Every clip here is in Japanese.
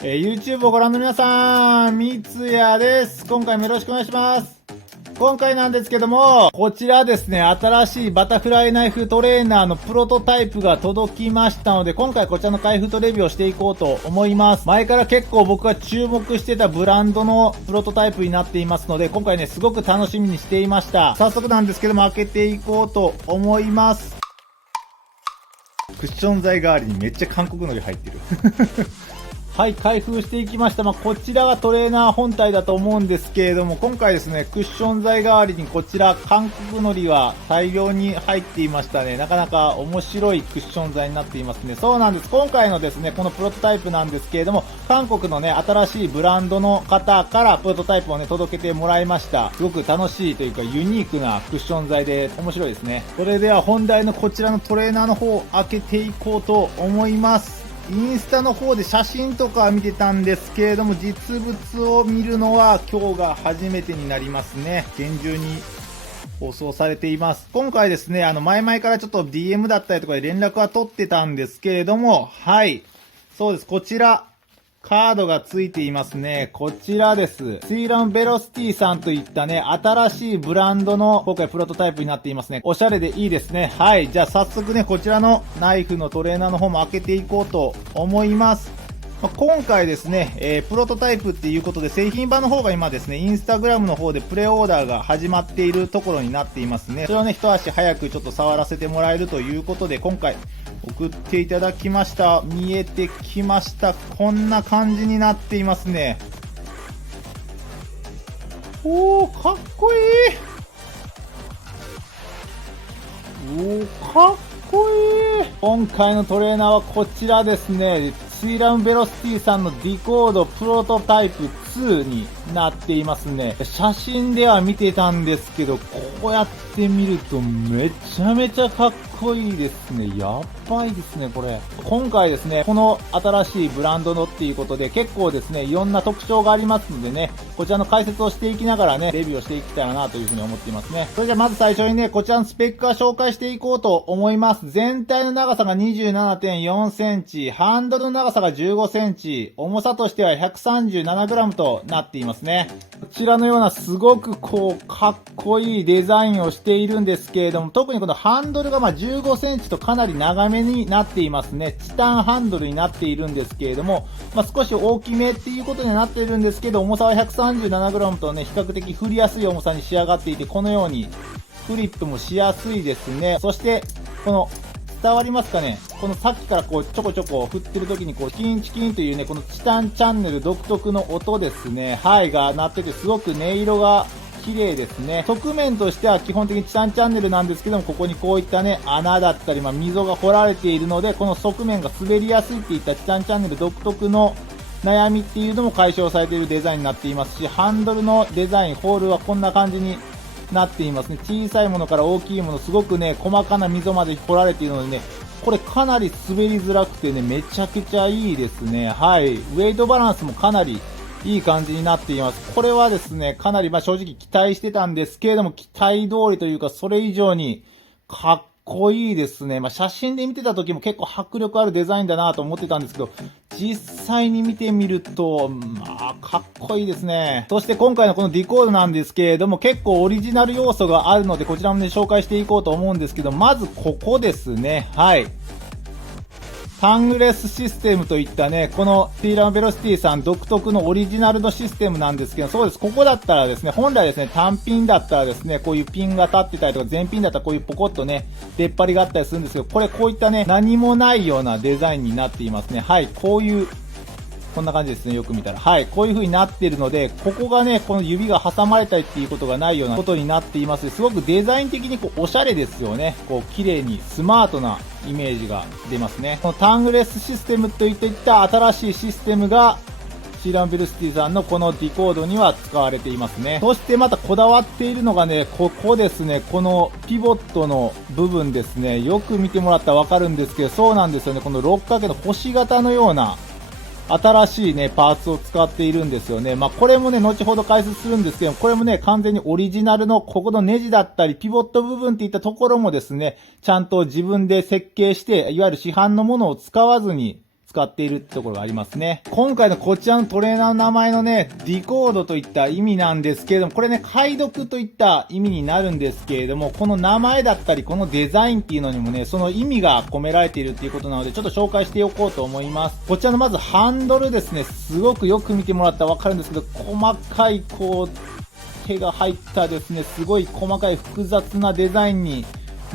YouTube をご覧の皆さん、三ツ矢です。今回もよろしくお願いします。今回なんですけども、こちらですね、新しいバタフライナイフトレーナーのプロトタイプが届きましたので、今回こちらの開封とレビューをしていこうと思います。前から結構僕が注目してたブランドのプロトタイプになっていますので、今回ね、すごく楽しみにしていました。早速なんですけども、開けていこうと思います。クッション材代わりにめっちゃ韓国のり入ってる。はい、開封していきました。こちらがトレーナー本体だと思うんですけれども、今回ですね、クッション材代わりにこちら、韓国のりは大量に入っていましたね。なかなか面白いクッション材になっていますね。そうなんです。今回のですね、このプロトタイプなんですけれども、韓国のね、新しいブランドの方からプロトタイプをね、届けてもらいました。すごく楽しいというか、ユニークなクッション材で面白いですね。それでは本題のこちらのトレーナーの方を開けていこうと思います。インスタの方で写真とか見てたんですけれども、実物を見るのは今日が初めてになりますね。厳重に放送されています。今回ですね、前々からちょっと DM だったりとかで連絡は取ってたんですけれども、はい。そうです。こちら。カードがついていますね。こちらです。シーランベロスティさんといったね、新しいブランドの今回プロトタイプになっていますね。おしゃれでいいですね。はい。じゃあ早速ね、こちらのナイフのトレーナーの方も開けていこうと思います。今回ですね、プロトタイプっていうことで製品版の方が今ですね、インスタグラムの方でプレオーダーが始まっているところになっていますね。それをね、一足早くちょっと触らせてもらえるということで、今回送っていただきました。見えてきました。こんな感じになっていますね。おー、かっこいい。おー、かっこいい。今回のトレーナーはこちらですね。シーラムベロスティさんのディコードプロトタイプ2になっていますね。写真では見てたんですけど、こうやって見るとめちゃめちゃかっこいいですね。やばいですね、これ。今回ですね、この新しいブランドのっていうことで結構ですね、いろんな特徴がありますのでね、こちらの解説をしていきながらね、レビューをしていきたいなというふうに思っていますね。それじゃあまず最初にね、こちらのスペックから紹介していこうと思います。全体の長さが 27.4 センチ、ハンドルの長さが15センチ、重さとしては 137g となっていますね。こちらのようなすごくかっこいいデザインをしているんですけれども、特にこのハンドルが15センチとかなり長めになっていますね。チタンハンドルになっているんですけれども、少し大きめっていうことになっているんですけど、重さは 137g とね、比較的振りやすい重さに仕上がっていて、このようにフリップもしやすいですね。そして、この伝わりますかね、このさっきからちょこちょこ振ってる時にチキンチキンというね、このチタンチャンネル独特の音ですね。はい、が鳴っててすごく音色が綺麗ですね。側面としては基本的にチタンチャンネルなんですけども、ここにこういったね、穴だったり、溝が掘られているので、この側面が滑りやすいっていったチタンチャンネル独特の悩みっていうのも解消されているデザインになっていますし、ハンドルのデザイン、ホールはこんな感じになっていますね。小さいものから大きいもの、すごくね、細かな溝まで掘られているのでね、これかなり滑りづらくてね、めちゃくちゃいいですね。はい。ウェイトバランスもかなりいい感じになっています。これはですね、かなり正直期待してたんですけれども、期待通りというか、それ以上にかっこいいですね。写真で見てた時も結構迫力あるデザインだなと思ってたんですけど、実際に見てみると、かっこいいですね。そして今回のこのディコードなんですけれども、結構オリジナル要素があるので、こちらもね、紹介していこうと思うんですけど、まずここですね。はい。タングレスシステムといったね、このシーラムベロシティさん独特のオリジナルのシステムなんですけど、そうです。ここだったらですね、本来ですね、単ピンだったらですね、こういうピンが立ってたりとか、全ピンだったらこういうポコッとね、出っ張りがあったりするんですけど、こういったね、何もないようなデザインになっていますね。はい、こういう、こんな感じですね、よく見たら。はい、こういう風になっているので、ここがね、この指が挟まれたりっていうことがないようなことになっています。すごくデザイン的におしゃれですよね。綺麗にスマートなイメージが出ますね。このタングレスシステムといった新しいシステムが、シーラムベルスティさんのこのディコードには使われていますね。そしてまたこだわっているのがね、ここですね、このピボットの部分ですね。よく見てもらったらわかるんですけど、そうなんですよね。この六角形の星型のような、新しいね、パーツを使っているんですよね。これもね、後ほど解説するんですけど、これもね、完全にオリジナルの、ここのネジだったり、ピボット部分っていったところもですね、ちゃんと自分で設計して、いわゆる市販のものを使わずに使っているってところがありますね。今回のこちらのトレーナーの名前のね、ディコードといった意味なんですけれども、これね、解読といった意味になるんですけれども、この名前だったり、このデザインっていうのにもね、その意味が込められているっていうことなので、ちょっと紹介しておこうと思います。こちらのまずハンドルですね、すごくよく見てもらったらわかるんですけど、細かいこう、手が入ったですね、すごい細かい複雑なデザインに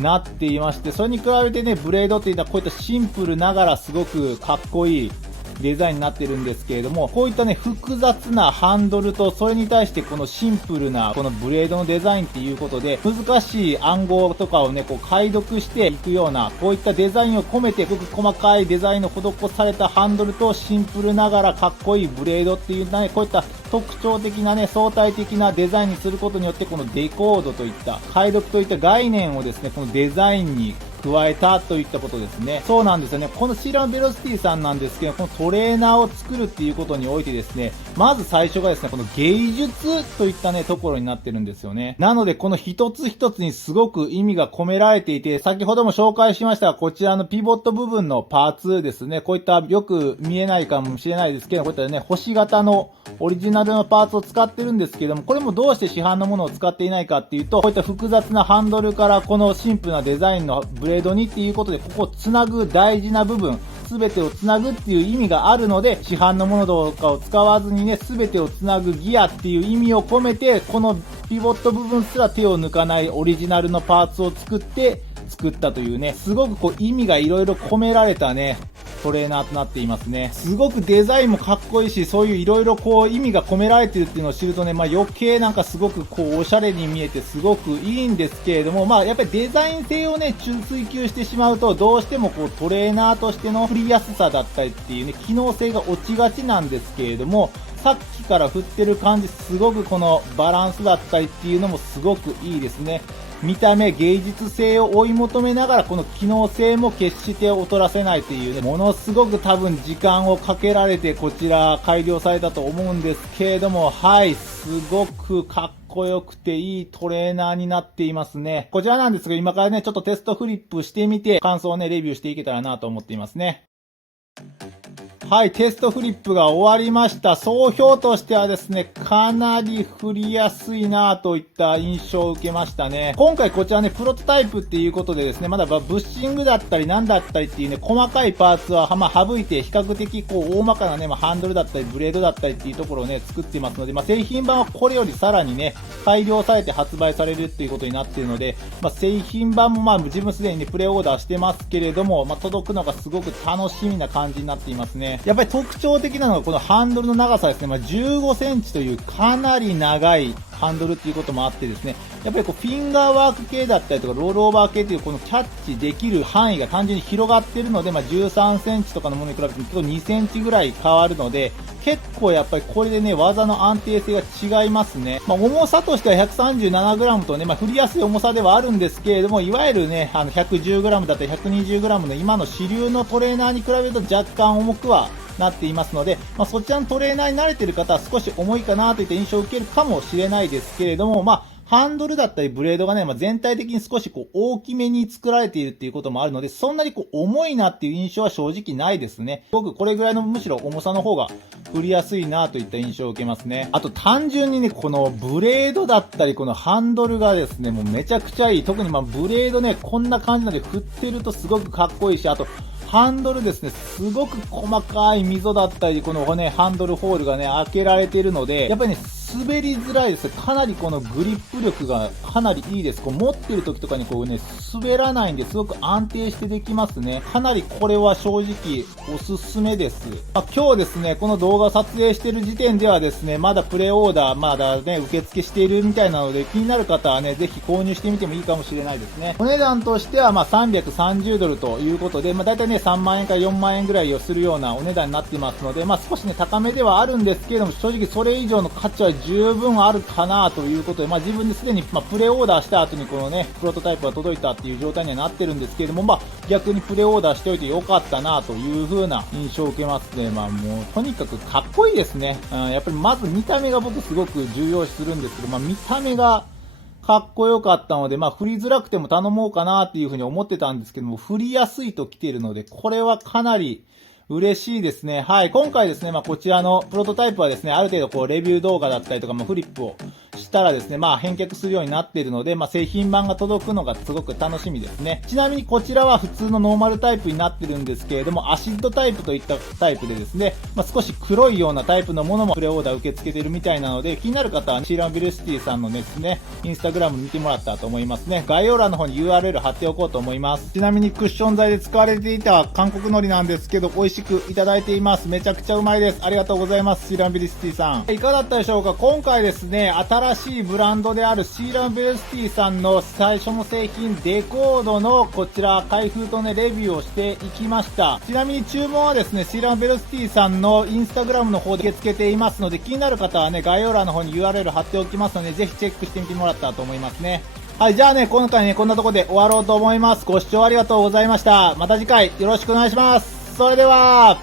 なっていまして、それに比べてね、ブレードっていったこういったシンプルながらすごくかっこいいデザインになってるんですけれども、こういったね、複雑なハンドルと、それに対してこのシンプルなこのブレードのデザインっていうことで、難しい暗号とかをね、こう解読していくような、こういったデザインを込めて、ごく細かいデザインの施されたハンドルと、シンプルながらかっこいいブレードっていうね、こういった特徴的なね、相対的なデザインにすることによって、このデコードといった、解読といった概念をですね、このデザインに加えたといったことですね。そうなんですよね。このシーラムベロシティさんなんですけど、このトレーナーを作るっていうことにおいてですね、まず最初がですね、この芸術といったね、ところになってるんですよね。なので、この一つ一つにすごく意味が込められていて、先ほども紹介しましたが、こちらのピボット部分のパーツですね、こういったよく見えないかもしれないですけど、こういったね、星型のオリジナルのパーツを使ってるんですけども、これもどうして市販のものを使っていないかっていうと、こういった複雑なハンドルからこのシンプルなデザインのブレードにっていうことで、ここをつなぐ大事な部分、すべてをつなぐっていう意味があるので、市販のものとかを使わずにね、すべてをつなぐギアっていう意味を込めて、このピボット部分すら手を抜かないオリジナルのパーツを作ったというね、すごくこう意味がいろいろ込められたね、トレーナーとなっていますね。すごくデザインもかっこいいし、そういういろいろこう意味が込められてるっていうのを知るとね、余計なんかすごくこうおしゃれに見えてすごくいいんですけれども、やっぱりデザイン性をね、追求してしまうと、どうしてもこうトレーナーとしての振りやすさだったりっていうね、機能性が落ちがちなんですけれども、さっきから振ってる感じ、すごくこのバランスだったりっていうのもすごくいいですね。見た目、芸術性を追い求めながら、この機能性も決して劣らせないというね、ものすごく多分時間をかけられてこちら改良されたと思うんですけれども、はい、すごくかっこよくていいトレーナーになっていますね。こちらなんですが、今からね、ちょっとテストフリップしてみて、感想をね、レビューしていけたらなと思っていますね。はい、テストフリップが終わりました。総評としてはですね、かなり振りやすいなといった印象を受けましたね。今回こちらね、プロトタイプっていうことでですね、まだブッシングだったりなんだったりっていうね、細かいパーツは省いて比較的こう大まかなね、ハンドルだったりブレードだったりっていうところをね、作っていますので、製品版はこれよりさらにね、改良されて発売されるっていうことになっているので、製品版も自分すでにね、プレオーダーしてますけれども、届くのがすごく楽しみな感じになっていますね。やっぱり特徴的なのがこのハンドルの長さですね。15センチというかなり長いハンドルっていうこともあってですね、やっぱりこうフィンガーワーク系だったりとかロールオーバー系っていうこのキャッチできる範囲が単純に広がっているので、13センチとかのものに比べて2センチぐらい変わるので、結構やっぱりこれでね、技の安定性が違いますね。重さとしては 137g とね、振りやすい重さではあるんですけれども、いわゆるね、110g だったり 120g の今の主流のトレーナーに比べると若干重くはなっていますので、そちらのトレーナーに慣れている方は少し重いかなといった印象を受けるかもしれないですけれども、ハンドルだったりブレードがね、全体的に少しこう大きめに作られているっていうこともあるので、そんなにこう重いなっていう印象は正直ないですね。僕これぐらいのむしろ重さの方が振りやすいなといった印象を受けますね。あと単純にね、このブレードだったりこのハンドルがですね、もうめちゃくちゃいい。特にブレードね、こんな感じなので振ってるとすごくかっこいいし、あとハンドルですね、すごく細かい溝だったり、このね、ハンドルホールがね、開けられているので、やっぱりね、滑りづらいです。かなりこのグリップ力がかなりいいです。こう持ってる時とかにこうね、滑らないんですごく安定してできますね。かなりこれは正直おすすめです。今日ですね、この動画を撮影している時点ではですね、まだプレオーダー、まだね、受付しているみたいなので、気になる方はね、ぜひ購入してみてもいいかもしれないですね。お値段としては330ドルということで、だいたいね、3万円から4万円ぐらいをするようなお値段になっていますので、少しね、高めではあるんですけれども、正直それ以上の価値は十分あるかなということで、自分ですでにプレオーダーした後にこのね、プロトタイプが届いたっていう状態にはなってるんですけれども、逆にプレオーダーしておいてよかったなという風な印象を受けますね。もうとにかくかっこいいですね。やっぱりまず見た目が僕すごく重要視するんですけど、見た目がかっこよかったので、振りづらくても頼もうかなっていう風に思ってたんですけども、振りやすいと来ているので、これはかなり嬉しいですね。はい。今回ですね、こちらのプロトタイプはですね、ある程度レビュー動画だったりとか、フリップをしたらですね、返却するようになっているので、製品版が届くのがすごく楽しみですね。ちなみにこちらは普通のノーマルタイプになってるんですけれども、アシッドタイプといったタイプでですね、少し黒いようなタイプのものもプレオーダー受け付けているみたいなので、気になる方はシーラムベルシティさんのですね、インスタグラム見てもらったらと思いますね。概要欄の方に URL 貼っておこうと思います。ちなみにクッション材で使われていた韓国海苔なんですけど、美味しくいただいています。めちゃくちゃうまいです。ありがとうございます。シーラムベルシティさん。いかがだったでしょうか。今回ですね、新しいブランドであるシーラムベルシティさんの最初の製品デコードのこちら開封とね、レビューをしていきました。ちなみに注文はですね、シーラムベルシティさんのインスタグラムの方で受け付けていますので、気になる方はね、概要欄の方に URL 貼っておきますので、ぜひチェックしてみてもらったらと思いますね。はい、じゃあね、今回ね、こんなところで終わろうと思います。ご視聴ありがとうございました。また次回よろしくお願いします。それでは、